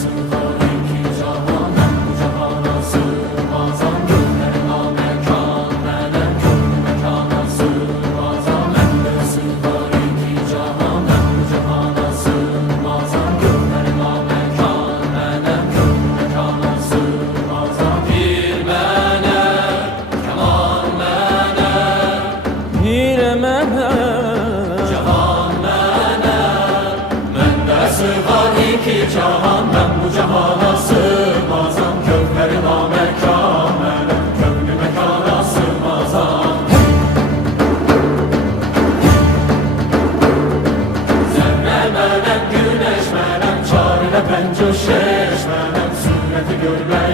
sığar iki cahan, ben bu cahana sığmazam. Gönlüme mekan, melek gönlü mekana sığmazam. Bende sığar iki cahan, ben bu cahana sığmazam. Gönlüme mekan, melek gönlü mekana sığmazam. Bir melek, keman melek, Pire melek, cahan melek. Bende sığar iki cahan, ben bu cahana sığmazam. Gönlüme mekan, melek gönlü mekana sığmazam. Zerre melek, güneş melek, çarine pencö şeş melek. Sureti görmeye